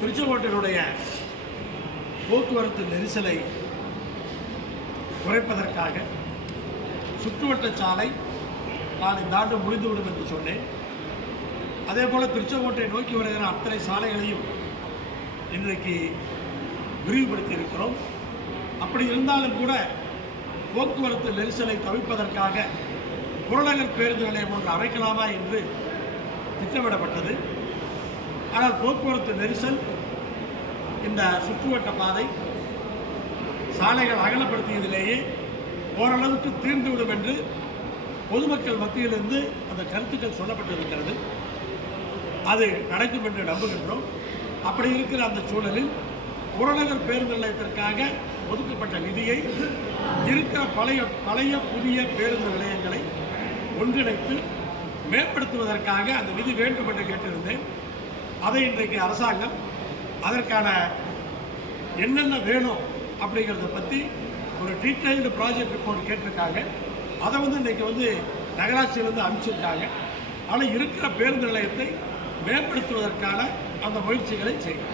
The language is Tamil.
திருச்செங்கோட்டினுடைய போக்குவரத்து நெரிசலை குறைப்பதற்காக சுற்றுவட்ட சாலை நான் இந்த ஆண்டு முடிந்துவிடும் என்று சொன்னேன். அதே போல் திருச்செங்கோட்டை நோக்கி வருகிற அத்தனை சாலைகளையும் இன்றைக்கு விரிவுபடுத்தி இருக்கிறோம். அப்படி இருந்தாலும் கூட போக்குவரத்து நெரிசலை தவிர்ப்பதற்காக புறநகர் பேருந்து நிலையம் ஒன்று அமைக்கலாமா என்று திட்டமிடப்பட்டது. ஆனால் போக்குவரத்து நெரிசல், இந்த சுற்றுவட்ட பாதை, சாலைகள் அகலப்படுத்தியதிலேயே ஓரளவுக்கு தீர்ந்துவிடும் என்று பொதுமக்கள் மத்தியிலிருந்து அந்த கருத்துக்கள் சொல்லப்பட்டிருக்கிறது. அது நடக்கும் என்று நம்புகின்றோம். அப்படி இருக்கிற அந்த சூழலில் புறநகர் பேருந்து நிலையத்திற்காக ஒதுக்கப்பட்ட நிதியை இருக்கிற பழைய புதிய பேருந்து நிலையங்களை ஒன்றிணைத்து மேம்படுத்துவதற்காக அந்த நிதி வேண்டும் என்று கேட்டிருந்தேன். அதை இன்றைக்கு அரசாங்கம் அதற்கான என்னென்ன வேணும் அப்படிங்கிறத பற்றி ஒரு டீட்டெயில்டு ப்ராஜெக்ட் ரிப்போர்ட் கேட்டிருக்காங்க. அதை இன்றைக்கி நகராட்சியிலிருந்து அனுப்பிச்சிருக்காங்க. ஆனால் இருக்கிற பேருந்து நிலையத்தை மேம்படுத்துவதற்கான அந்த முயற்சிகளை செய்யும்.